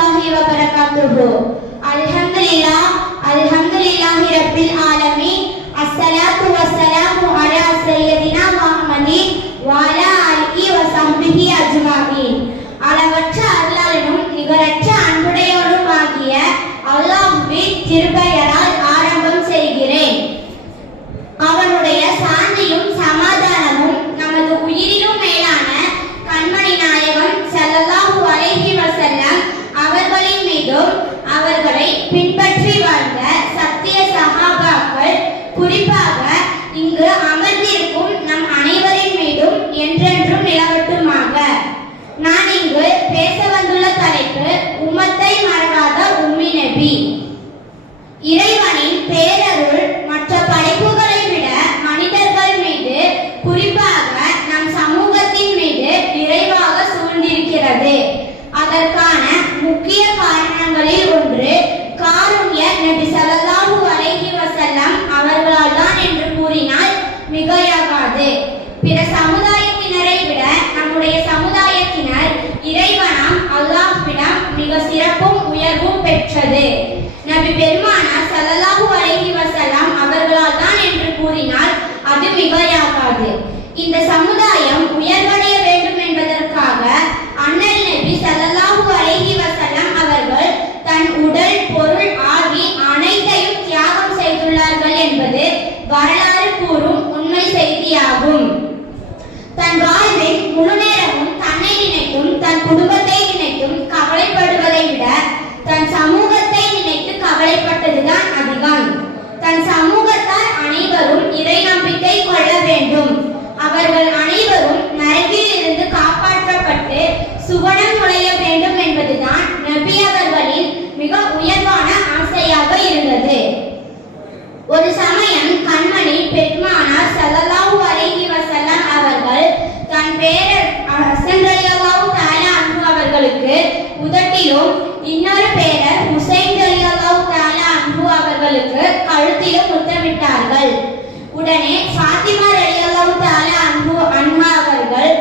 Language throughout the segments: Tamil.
வரஹ்மத்துல்லாஹி வ பரகாத்துஹு. அல்ஹம்துலில்லாஹி ரப்பில் ஆலமீன். அஸ்ஸலாத்து வஸ்ஸலாமு அலா சய்யிதினா முஹம்மதின் வ அலா ஆலிஹி வ ஸஹ்பிஹி அஜ்மஈன். அளவற்ற அருளாளனும் நிகரற்ற அன்புடையவனும் ஆகிய அல்லாஹ்வின் திருப்பெயரால் ஆரம்பம் செய்கிறேன். அவனுடைய சாந்தியும் சமாதானமும் நமது உயிரிலும் மேலான கண்மணி நாயகம் ஸல்லல்லாஹு அலைஹி வஸல்லம் அவர்களின் மீதும் அவர்களை பின்பற்றி வாழ்ந்த சத்திய சஹாபாக்கள், குறிப்பாக இங்கு அமர்ந்திருக்கும் நம் அனைவரின் மீதும் என்றென்றும் நிலவட்டுமாக. நான் இங்கு பேச வந்துள்ள தலைப்பு உம்மத்தை மறவாத உம்மி நபி. இறைவனின் பேரருள் மற்ற படைப்புகளை விட மனிதர்கள் மீது, குறிப்பாக நம் சமூகத்தின் மீது நிறைவாக சூழ்ந்திருக்கிறது. அதற்கான முக்கிய காரணங்களில் ஒன்று காருண்ய நபி ஸல்லல்லாஹு அலைஹி வஸல்லம் அவர்களால் தான் என்று கூறினால் மிகையாகாது. பிற சமுதாயத்தினரை விட நம்முடைய சமுதாயத்தினர் இறைவனாம் அல்லாஹ்விடம் மிக சிறப்பும் உயர்வும் பெற்றது. நபி பெருமானார் ஸல்லல்லாஹு அலைஹி வஸல்லம் அவர்களால் தான் என்று கூறினால் அது மிகையாகாது. இந்த சமுதாயம் உயர்வடைய வேண்டும் என்பதற்காக அண்ணல் நபி ஸல்லல்லாஹு அலைஹி வஸல்லம் அவர்கள் தன் உடல், பொருள் ஆகி அனைத்தையும் தியாகம் செய்துள்ளார்கள் என்பது வரலாறு கூறும் உண்மை செய்தியாகும். தன் வாழ்வில் முழு நேரமும் தன்னை நினைத்தும் தன் குடும்பத்தை நினைத்தும் கவலைப்படுவதை விட தன் சமூகத்தை நினைத்து கவலைப்பட்டதுதான் அதிகம். தன் சமூகத்தார் அனைவரும் இறை நம்பிக்கை கொள்ள வேண்டும். அவர்கள் அனைவரும் நரகில் இருந்து காப்பாற்றப்பட்டு சுவனம் நுழைய வேண்டும் என்பதுதான் நபி அவர்களின் மிக உயர்வான ஆசையாக இருந்தது. ஒரு சமயம் கண்மணி பெருமானார் ஸல்லல்லாஹு அலைஹி வஸல்லம் அவர்கள் தன் பேரர் ஹசன் ரலியல்லாஹு தஆலா அன்ஹு அவர்களுக்கு உதட்டிலும், இன்னொரு பேரர் ஹுசைன் ரலியல்லாஹு தஆலா அன்ஹு அவர்களுக்கு கழுத்திலும் முத்தமிட்டார்கள். உடனே ஃபாத்திமா ரலியல்லாஹு தஆலா அன்ஹா அவர்கள்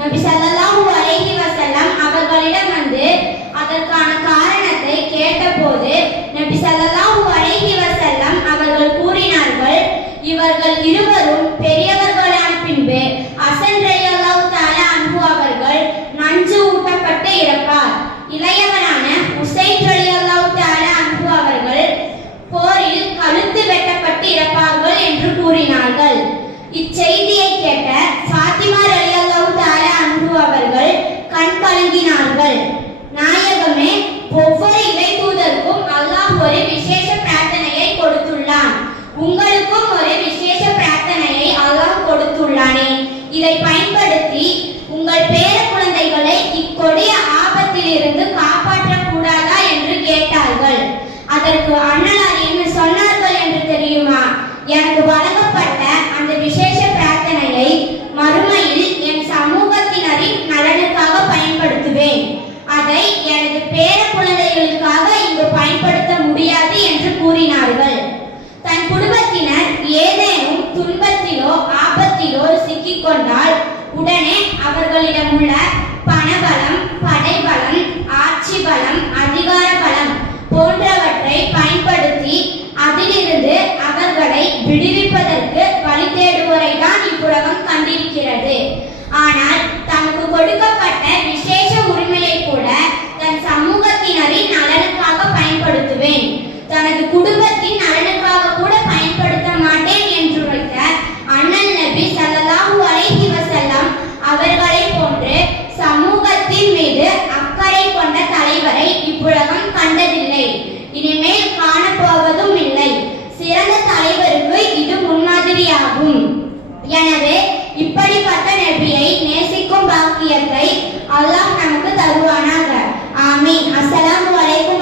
நபி ஸல்லல்லாஹு அலைஹி வஸல்லம் அவர்களிடம் வந்து அதற்கான காரணத்தை கேட்டபோது நபி ஸல்லல்லாஹு அலைஹி வஸல்லம் அவர்கள் கூறினார்கள், இவர்கள் இருவரும் பெரியவர்களான பின்பு ஹசன் ரலியல்லாஹு தஆலா அன்ஹு அவர்கள் நஞ்சு ஊட்டப்பட்டு இறப்பார். இளையவரான ஹுசைன் ரலியல்லாஹு தஆலா அன்ஹு அவர்கள் போரில் கழுத்து வெட்டப்பட்டு இறப்பார்கள் என்று கூறினார்கள். இச்செய்தியை கேட்ட ஃபாத்திமா ரலியல்லாஹு தஆலா அன்ஹு அவர்கள் கண் கலங்கினார்கள். நாயகமே, ஒவ்வொரு இறை தூதருக்கும் அல்லாஹ் ஒரு விசேஷ பிரார்த்தனையை கொடுத்துள்ளான். உங்களுக்கும் ஒரு விசேஷ பிரார்த்தனையை அல்லாஹ் கொடுத்துள்ளானே, இதை பயன்படுத்தி உங்கள் பேர குழந்தைகளை இக்கொடிய ஆபத்தில் இருந்து காப்பாற்ற கூடாதா என்று கேட்டார்கள். அதற்கு அண்ணலார் என்ன சொன்னார்கள் என்று தெரியுமா? எனக்கு வழங்கப்பட்ட அந்த விசேஷ பிரார்த்தனையை மறுமையில் என் சமூகத்தினரின் நலனுக்காக பயன்படுத்துவேன். அதை எனது பேர குழந்தைகளுக்காக இங்கு பயன்படுத்த முடியாது என்று கூறினார்கள். தன் குடும்பத்தினர் ஏதேனும் துன்பத்திலோ ஆபத்திலோ சிக்கிக்கொண்டால் உடனே அவர்களிடம் உள்ள பணபலம், படைபலம், ஆட்சி பலம், அதிகார பலம் போன்றவற்றை பயன்படுத்தி அதிலிருந்து அவர்களை விடுவிப்பதற்கு வழி தேடுவோரை தான் இவ்வுலகம் கண்டிருக்கிறது. ஆனால் தனக்கு கொடுக்கப்பட்ட விசேஷ உரிமையை கூட தன் சமூகத்தினரின் நலனுக்காக பயன்படுத்துவேன், தனது குடும்பத்தின் நலனுக்காக கூட பயன்படுத்த மாட்டேன் என்று வைத்த அண்ணல் நபி ஸல்லல்லாஹு அலைஹி வஸல்லம் அவர்களை போன்று சமூகத்தின் மீது அக்கறை கொண்ட தலைவரை இவ்வுலகம் கண்டதில்லை, இனிமேல் காணப்போவதும் இல்லை. சிறந்த தலைவருக்கு இது முன்மாதிரியாகும். எனவே இப்படிப்பட்ட நபியை நேசிக்கும் பாக்கியத்தை அல்லாஹ் நமக்கு தருவானாக. ஆமீன். அஸ்ஸலாமு அலைக்கும்.